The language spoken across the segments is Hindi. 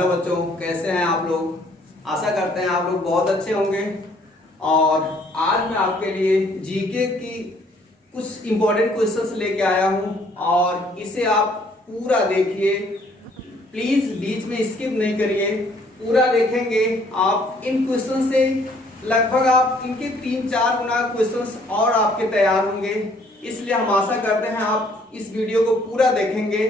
हेलो बच्चों, कैसे हैं आप लोग। आशा करते हैं आप लोग बहुत अच्छे होंगे। और आज मैं आपके लिए जीके की कुछ इंपॉर्टेंट क्वेश्चंस लेके आया हूं और इसे आप पूरा देखिए। प्लीज बीच में स्किप नहीं करिए, पूरा देखेंगे आप। इन क्वेश्चन से लगभग आप इनके 3-4 गुना क्वेश्चंस और आपके तैयार होंगे। इसलिए हम आशा करते हैं आप इस वीडियो को पूरा देखेंगे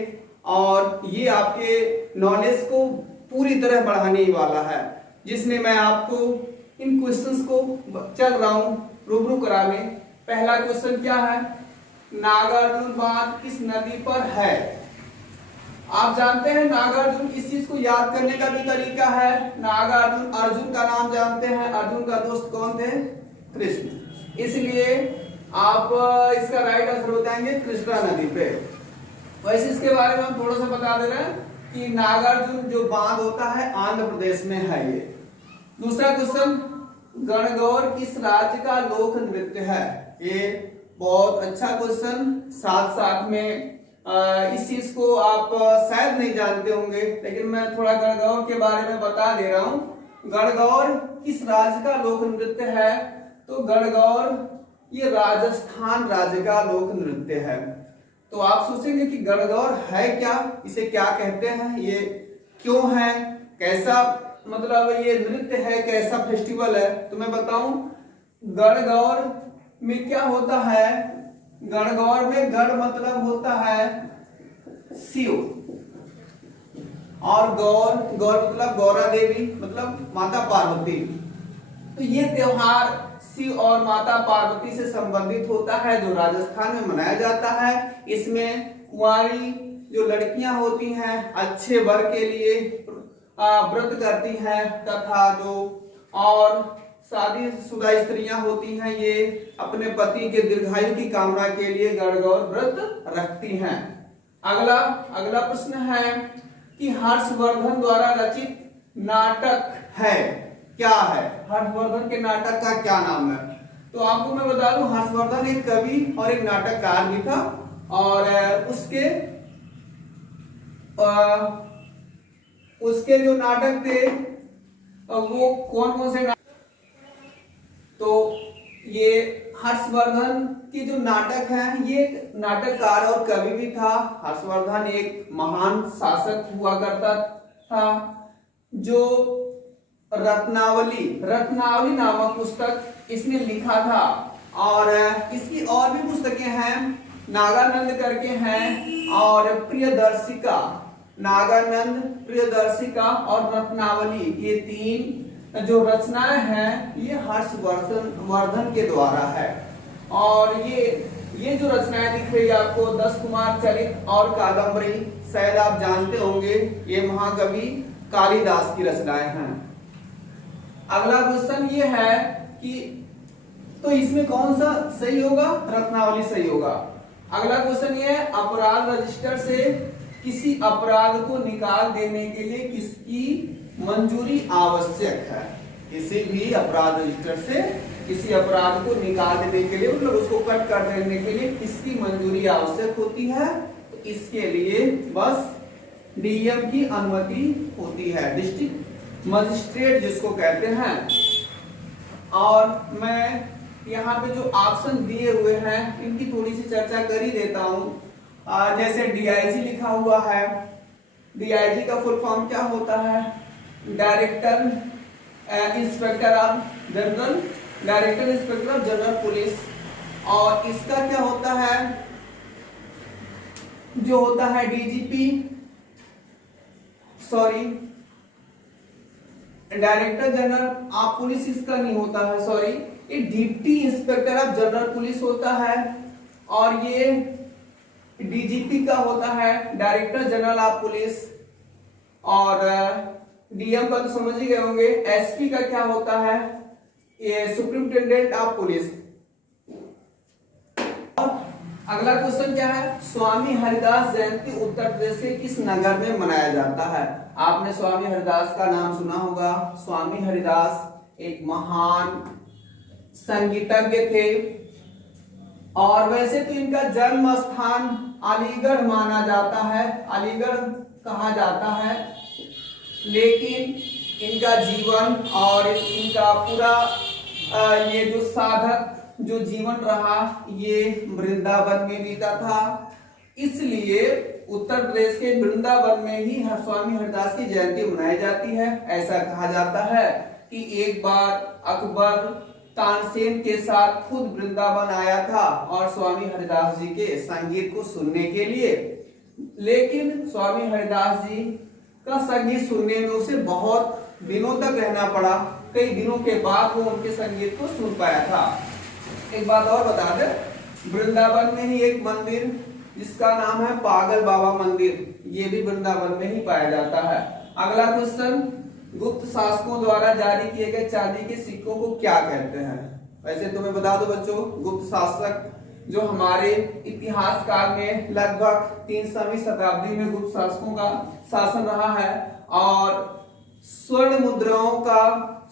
और ये आपके नॉलेज को पूरी तरह बढ़ाने ही वाला है, जिसमें मैं आपको इन क्वेश्चंस को चल रहा हूं रूबरू कराने। पहला क्वेश्चन क्या है, नागार्जुन बांध किस नदी पर है। आप जानते हैं नागार्जुन, इस चीज को याद करने का भी तरीका है। नागार्जुन, अर्जुन का नाम जानते हैं, अर्जुन का दोस्त कौन थे, कृष्ण। इसलिए आप इसका राइट आंसर बताएंगे कृष्णा नदी पे। वैसे इसके बारे में हम थोड़ा सा बता दे रहे हैं कि नागार्जुन जो बांध होता है आंध्र प्रदेश में है ये। दूसरा क्वेश्चन, गणगौर किस राज्य का लोक नृत्य है। ये बहुत अच्छा क्वेश्चन। साथ साथ में इस चीज को आप शायद नहीं जानते होंगे, लेकिन मैं थोड़ा गणगौर के बारे में बता दे रहा हूं। गणगौर किस राज्य का लोक नृत्य है, तो गणगौर ये राजस्थान राज्य का लोक नृत्य है। तो आप सोचेंगे कि गणगौर है क्या, इसे क्या कहते हैं, ये क्यों है, कैसा मतलब ये नृत्य है, कैसा फेस्टिवल है। तो मैं बताऊं, गणगौर में क्या होता है, गणगौर में गण मतलब होता है शिव और गौर, गौर मतलब गौरा देवी मतलब माता पार्वती। तो ये त्योहार शिव और माता पार्वती से संबंधित होता है, जो राजस्थान में मनाया जाता है। इसमें कुंवारी जो लड़कियां होती हैं अच्छे वर के लिए व्रत करती हैं, तथा जो और शादीशुदा स्त्रियां होती हैं ये अपने पति के दीर्घायु की कामना के लिए गणगौर व्रत रखती हैं। अगला प्रश्न है कि हर्षवर्धन द्वारा रचित नाटक है क्या है। हर्षवर्धन के नाटक का क्या नाम है। तो आपको मैं बता दूं, हर्षवर्धन एक कवि और एक नाटककार भी था और उसके जो नाटक थे वो कौन कौन से तो ये हर्षवर्धन की जो नाटक है, ये एक नाटककार और कवि भी था। हर्षवर्धन एक महान शासक हुआ करता था, जो रत्नावली नामक पुस्तक इसने लिखा था। और इसकी और भी पुस्तकें हैं, नागानंद करके हैं और प्रियदर्शिका, नागानंद, प्रियदर्शिका और रत्नावली, ये 3 जो रचनाएं हैं ये हर्षवर्धन के द्वारा है। और ये जो रचनाएं दिख रही है आपको, 10 कुमार चरित और कादम्बरी, शायद आप जानते होंगे, ये महाकवि कालिदास की रचनाएं हैं। अगला क्वेश्चन ये है कि तो इसमें कौन सा सही होगा, रत्नावली सही होगा। अगला क्वेश्चन ये है, अपराध रजिस्टर से किसी अपराध को निकाल देने के लिए किसकी मंजूरी आवश्यक है। किसी भी अपराध रजिस्टर से किसी अपराध को निकाल देने के लिए, मतलब उसको कट कर देने के लिए किसकी मंजूरी आवश्यक होती है, तो इसके लिए बस डीएम की अनुमति होती है, डिस्ट्रिक्ट मजिस्ट्रेट जिसको कहते हैं। और मैं यहाँ पे जो ऑप्शन दिए हुए हैं इनकी थोड़ी सी चर्चा कर ही देता हूँ। जैसे डीआईजी लिखा हुआ है, डीआईजी का फुल फॉर्म क्या होता है, director inspector of general police. और इसका क्या होता है, जो होता है DGP, sorry director general of police इसका नहीं होता है, सॉरी, ये deputy inspector of general police होता है। और ये डीजीपी का होता है डायरेक्टर जनरल ऑफ पुलिस। और डीएम का तो समझ ही गए होंगे। एसपी का क्या होता है, ये सुप्रिंटेंडेंट ऑफ पुलिस। और अगला क्वेश्चन क्या है, स्वामी हरिदास जयंती उत्तर प्रदेश के किस नगर में मनाया जाता है। आपने स्वामी हरिदास का नाम सुना होगा। स्वामी हरिदास एक महान संगीतज्ञ थे और वैसे तो इनका जन्म स्थान अलीगढ़ माना जाता है, अलीगढ़ कहा जाता है। लेकिन इनका जीवन और इनका पूरा ये जो साधक जो जीवन रहा ये वृंदावन में बीता था। इसलिए उत्तर प्रदेश के वृंदावन में ही स्वामी हरिदास की जयंती मनाई जाती है। ऐसा कहा जाता है कि एक बार अकबर तानसेन के साथ खुद वृंदावन आया था और स्वामी हरिदास जी के संगीत को सुनने के लिए, लेकिन स्वामी हरिदास जी का संगीत सुनने में उसे बहुत दिनों तक रहना पड़ा। कई दिनों के बाद वो उनके संगीत को सुन पाया था। एक बात और बता दे, वृंदावन में ही एक मंदिर जिसका नाम है पागल बाबा मंदिर, ये भी वृंदावन में ही पाया जाता है। अगला क्वेश्चन, गुप्त शासकों द्वारा जारी किए गए चांदी के सिक्कों को क्या कहते हैं? वैसे तुम्हें बता दो बच्चों, गुप्त शासक जो हमारे इतिहास काल में लगभग 3वीं शताब्दी में गुप्त शासकों का शासन रहा है और स्वर्ण मुद्राओं का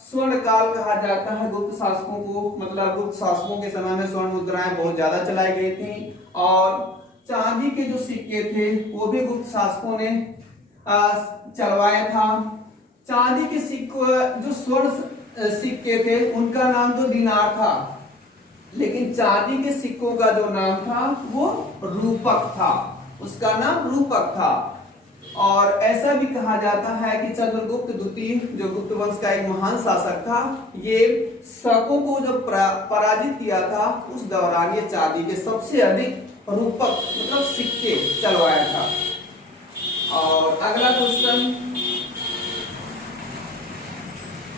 स्वर्ण काल कहा जाता है गुप्त शासकों को। मतलब गुप्त शासकों के समय में स्वर्ण मुद्राएं बहुत ज्यादा चलाई गई थी और चांदी के जो सिक्के थे वो भी गुप्त शासकों ने चलवाया था। चांदी के सिक्कों जो स्वर्ण सिक्के थे उनका नाम तो दिनार था, लेकिन चांदी के सिक्कों का जो नाम था वो रूपक था, उसका नाम रूपक था। और ऐसा भी कहा जाता है कि चंद्रगुप्त द्वितीय जो गुप्त वंश का एक महान शासक था, ये शकों को जब पराजित किया था उस दौरान ये चांदी के सबसे अधिक रूपक मतलब सिक्के चलवाया था। और अगला क्वेश्चन,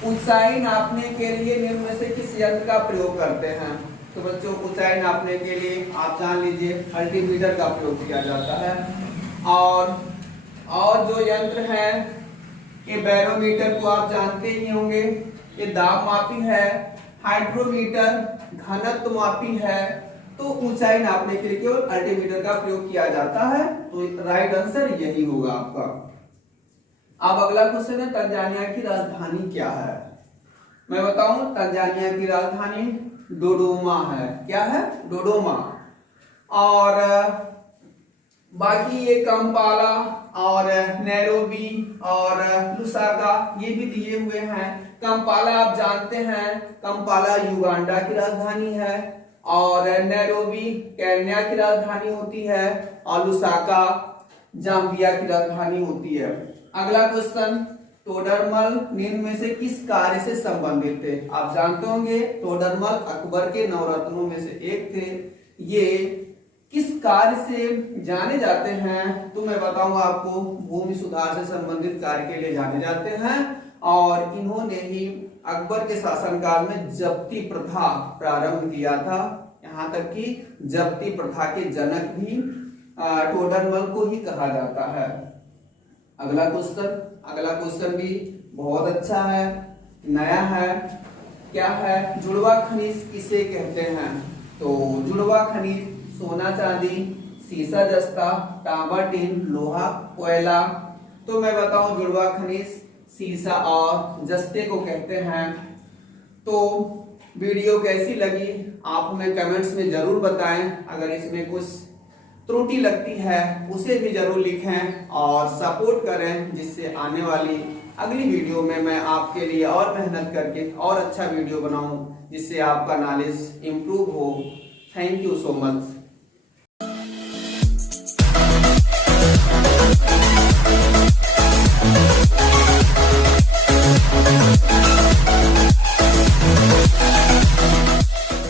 ऊंचाई नापने के लिए निम्न में से किस यंत्र का प्रयोग करते हैं? तो बच्चों ऊंचाई नापने के लिए आप जान लीजिए अल्टीमीटर का प्रयोग किया जाता है। और जो यंत्र है ये बैरोमीटर को आप जानते ही होंगे, ये दाब मापी है, हाइड्रोमीटर घनत्व मापी है। तो ऊंचाई नापने के लिए केवल अल्टीमीटर का प्रयोग किया जाता है। तो राइट आंसर यही होगा आपका। अब अगला क्वेश्चन है, तंजानिया की राजधानी क्या है? मैं बताऊं, तंजानिया की राजधानी डोडोमा है। क्या है? डोडोमा। और बाकी ये कंपाला और नैरोबी और लुसाका ये भी दिए हुए हैं। कंपाला आप जानते हैं, कंपाला युगांडा की राजधानी है और नैरोबी केन्या की राजधानी होती है और लुसाका जाम्बिया की राजधानी होती है। अगला क्वेश्चन, टोडरमल निम्न में से किस कार्य से संबंधित थे? आप जानते होंगे टोडरमल अकबर के नवरत्नों में से एक थे। ये किस कार्य से जाने जाते हैं? तो मैं बताऊंगा आपको, भूमि सुधार से संबंधित कार्य के लिए जाने जाते हैं और इन्होंने ही अकबर के शासनकाल में जब्ती प्रथा प्रारंभ किया था। यहाँ तक कि जब्ती प्रथा के जनक भी टोडरमल को ही कहा जाता है। अगला क्वेश्चन भी बहुत अच्छा है, नया है। क्या है? जुड़वा खनिज किसे कहते हैं? तो जुड़वा खनिज सोना चांदी, सीसा जस्ता, तांबा टीन, लोहा कोयला। तो मैं बताऊं, जुड़वा खनिज सीसा और जस्ते को कहते हैं। तो वीडियो कैसी लगी आप हमें कमेंट्स में जरूर बताएं। अगर इसमें कुछ त्रुटि लगती है उसे भी जरूर लिखें और सपोर्ट करें, जिससे आने वाली अगली वीडियो में मैं आपके लिए और मेहनत करके और अच्छा वीडियो बनाऊं, जिससे आपका नॉलेज इंप्रूव हो। Thank you so much.